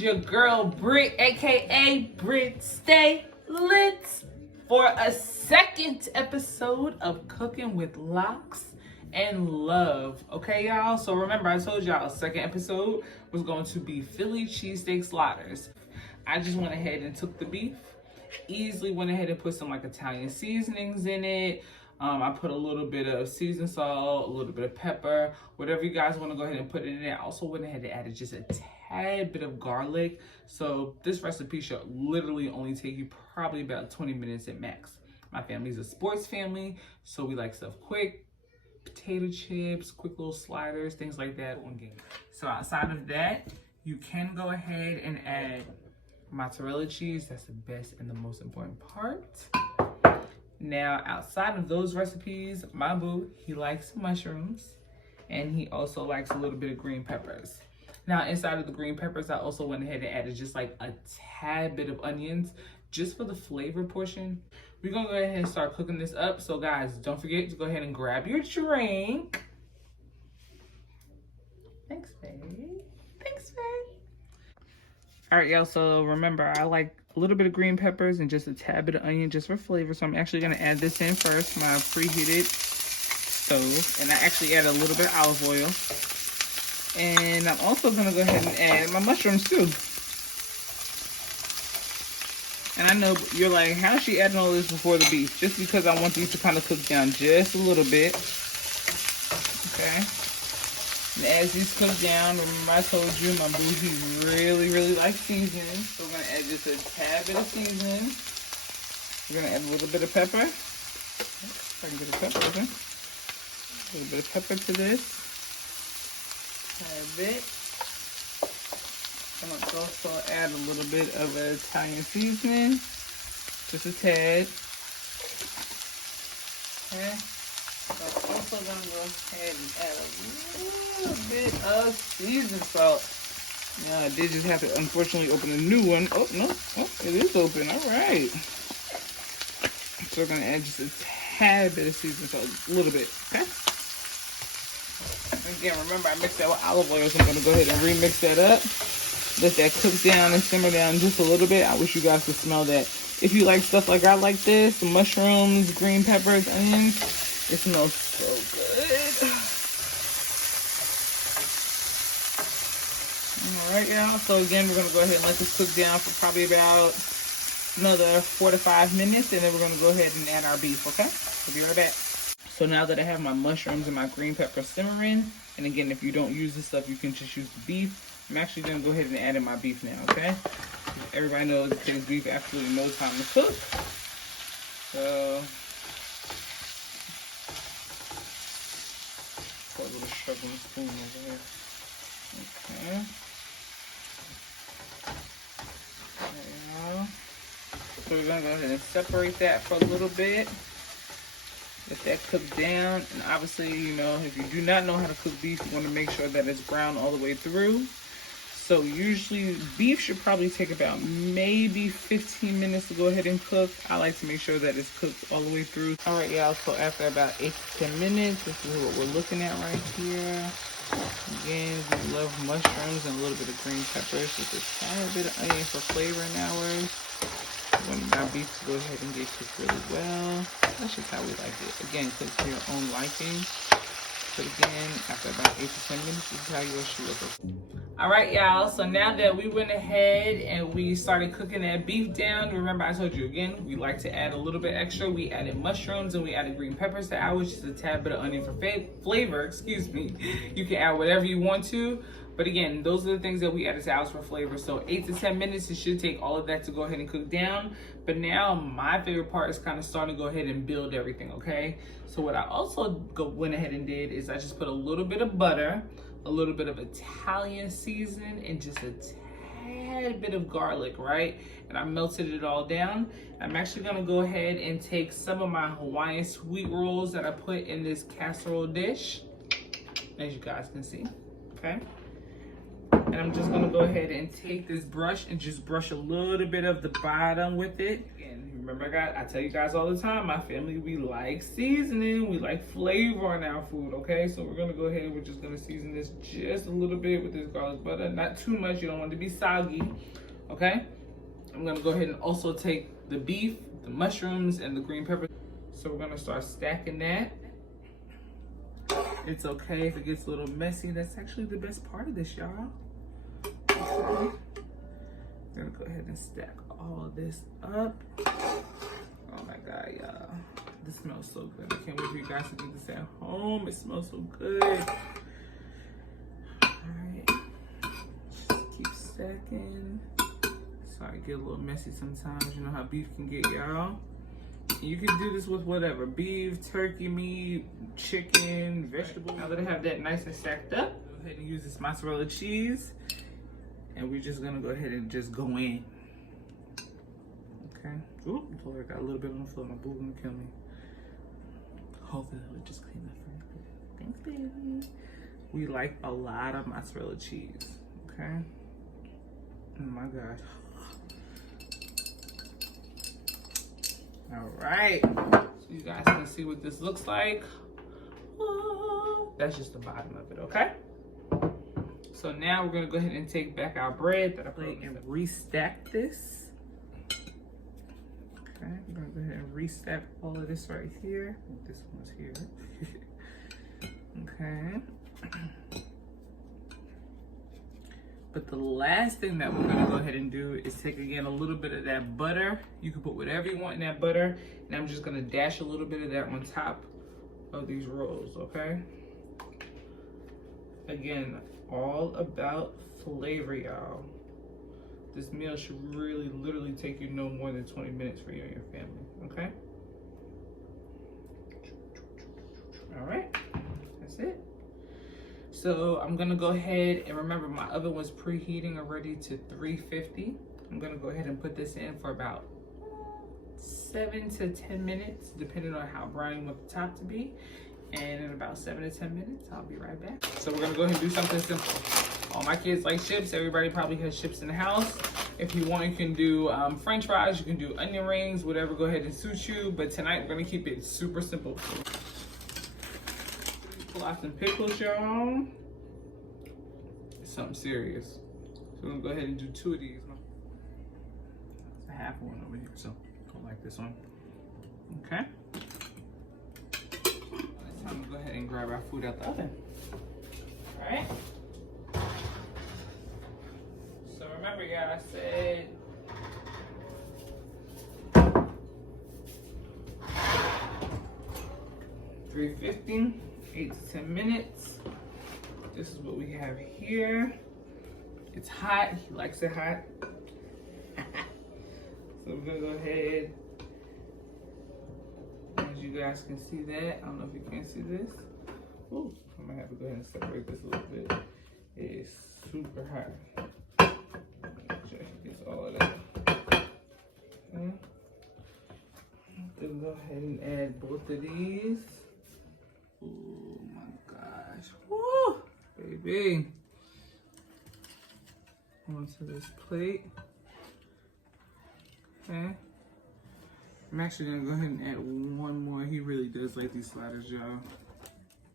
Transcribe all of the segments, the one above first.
your girl Britt, aka Britt Stay Lit, for a second episode of Cooking with Lox and Love. Okay, y'all? So remember, I told y'all second episode was going to be Philly cheesesteak sliders. I just went ahead and took the beef, easily went ahead and put some like Italian seasonings in it. I put a little bit of seasoned salt, a little bit of pepper, whatever you guys want to go ahead and put in there. I also went ahead and added just a tad bit of garlic. So this recipe should literally only take you probably about 20 minutes at max. My family's a sports family, so we like stuff quick. Potato chips, quick little sliders, things like that on game. So outside of that, you can go ahead and add mozzarella cheese. That's the best and the most important part. Now, outside of those recipes, my boo, he likes mushrooms, and he also likes a little bit of green peppers. Now, inside of the green peppers, I also went ahead and added just like a tad bit of onions, just for the flavor portion. We're gonna go ahead and start cooking this up. So guys, don't forget to go ahead and grab your drink. Thanks, babe. Thanks, babe. All right, y'all, so remember, I like a little bit of green peppers and just a tad bit of onion just for flavor. So I'm actually gonna add this in first, my preheated stove. And I actually add a little bit of olive oil. And I'm also gonna go ahead and add my mushrooms too. And I know you're like, how is she adding all this before the beef? Just because I want these to kind of cook down just a little bit. Okay. And as these cook down, remember I told you my boo, he really likes seasoning. So we're gonna add just a tad bit of seasoning. We're gonna add a little bit of pepper. If I can get a pepper, okay? A little bit of pepper to this. A bit. I'm gonna also add a little bit of Italian seasoning, just a tad. Okay. So I'm also gonna go ahead and add a little bit of seasoned salt. Now I did just have to unfortunately open a new one. Oh no, oh, it is open. All right. So we're gonna add just a tad bit of seasoned salt, a little bit. Okay. Again, remember I mixed that with olive oil, so I'm gonna go ahead and remix that up. Let that cook down and simmer down just a little bit. I wish you guys could smell that. If you like stuff like I like this, mushrooms, green peppers, onions, it smells so good. All right, y'all. So again, we're gonna go ahead and let this cook down for probably about another 4 to 5 minutes, and then we're gonna go ahead and add our beef, okay? We'll be right back. So now that I have my mushrooms and my green pepper simmering, and again, if you don't use this stuff, you can just use the beef. I'm actually gonna go ahead and add in my beef now, okay? Everybody knows it takes beef absolutely no time to cook. So, put a little struggling spoon over here. Okay. There we go. So we're gonna go ahead and separate that for a little bit. Let that cook down. And obviously, you know, if you do not know how to cook beef, you wanna make sure that it's brown all the way through. So usually beef should probably take about maybe 15 minutes to go ahead and cook. I like to make sure that it's cooked all the way through. All right, y'all, so after about 8 to 10 minutes, this is what we're looking at right here. Again, we love mushrooms and a little bit of green peppers, just a tiny bit of onion for flavor in ours. We want our beef to go ahead and get cooked really well. That's just how we like it. Again, cook to your own liking. But again, after about 8 to 10 minutes, this is how yours should look. All right, y'all. So now that we went ahead and we started cooking that beef down, remember I told you again, we like to add a little bit extra. We added mushrooms and we added green peppers to ours, just a tad bit of onion for flavor, excuse me. You can add whatever you want to. But again, those are the things that we added to ours for flavor. So 8 to 10 minutes, it should take all of that to go ahead and cook down. But now my favorite part is kind of starting to go ahead and build everything, okay? So what I also went ahead and did is I just put a little bit of butter, a little bit of Italian seasoning, and just a tad bit of garlic, right? And I melted it all down. I'm actually gonna go ahead and take some of my Hawaiian sweet rolls that I put in this casserole dish, as you guys can see, okay? And I'm just gonna go ahead and take this brush and just brush a little bit of the bottom with it. Again, Remember, I tell you guys all the time, my family, we like seasoning. We like flavor on our food, okay? So we're gonna go ahead and we're just gonna season this just a little bit with this garlic butter. Not too much, you don't want it to be soggy, okay? I'm gonna go ahead and also take the beef, the mushrooms, and the green pepper. So we're gonna start stacking that. It's okay if it gets a little messy. That's actually the best part of this, y'all. Okay. We're gonna go ahead and stack all of this up. Oh my God, y'all. This smells so good. I can't wait for you guys to do this at home. It smells so good. All right, just keep stacking. Sorry, get a little messy sometimes. You know how beef can get, y'all. You can do this with whatever, beef, turkey meat, chicken, vegetables. Now that I have that nice and stacked up, go ahead and use this mozzarella cheese. And we're just gonna go ahead and just go in. Okay. Ooh, I got a little bit on the floor. My boo gonna kill me. Hopefully that would just clean up for me. Thanks, baby. We like a lot of mozzarella cheese. Okay. Oh my gosh. All right. So you guys can see what this looks like. That's just the bottom of it, okay? So now we're gonna go ahead and take back our bread that I put and restack this. Okay, we're gonna go ahead and restack all of this right here. This one's here. Okay. But the last thing that we're gonna go ahead and do is take again a little bit of that butter. You can put whatever you want in that butter. And I'm just gonna dash a little bit of that on top of these rolls, okay? Again, all about flavor, y'all. This meal should really literally take you no more than 20 minutes for you and your family, okay? All right, that's it. So I'm gonna go ahead and remember my oven was preheating already to 350. I'm gonna go ahead and put this in for about 7 to 10 minutes, depending on how brown you want the top to be. And in about 7 to 10 minutes, I'll be right back. So we're gonna go ahead and do something simple. All my kids like chips. Everybody probably has chips in the house. If you want, you can do French fries, you can do onion rings, whatever, go ahead and suit you. But tonight, we're gonna keep it super simple. Pull out some pickles, y'all. It's something serious. So we're gonna go ahead and do 2 of these. It's a half one over here, so go like this one. Okay. Time to go ahead and grab our food out the oven. All right. So remember, y'all, I said $350, 8 to 10 minutes. This is what we have here. It's hot. He likes it hot. So we're gonna go ahead. As you guys can see that, I don't know if you can see this. Ooh, I'm gonna have to go ahead and separate this a little bit. It is super hot. Make sure it gets all of that. Okay. Then go ahead and add both of these. Oh my gosh. Woo! Baby. Onto this plate. Okay. I'm actually gonna go ahead and add one more. He really does like these sliders, y'all.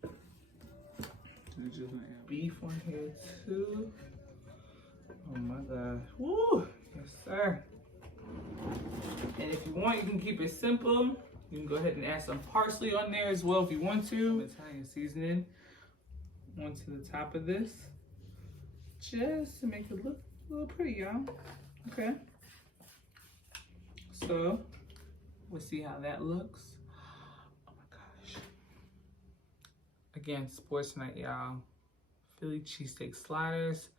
I'm just gonna add beef on here too. Oh my gosh. Woo! Yes, sir. And if you want, you can keep it simple. You can go ahead and add some parsley on there as well if you want to. Italian seasoning onto the top of this. Just to make it look a little pretty, y'all. Okay. So, we'll see how that looks. Oh my gosh. Again, sports night, y'all. Philly cheesesteak sliders,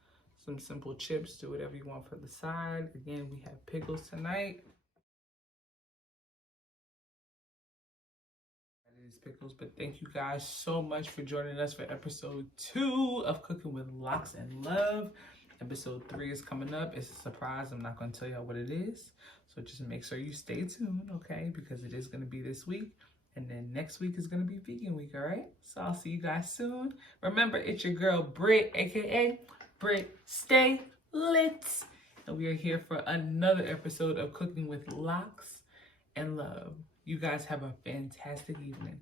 some simple chips, do whatever you want for the side. Again, we have pickles tonight. It is Pickles, but thank you guys so much for joining us for episode 2 of Cooking with Lox and Love. Episode 3 is coming up. It's a surprise. I'm not going to tell y'all what it is. So just make sure you stay tuned, okay? Because it is going to be this week. And then next week is going to be vegan week, all right? So I'll see you guys soon. Remember, it's your girl, Britt, a.k.a. Britt. Stay lit. And we are here for another episode of Cooking with Lox and love. You guys have a fantastic evening.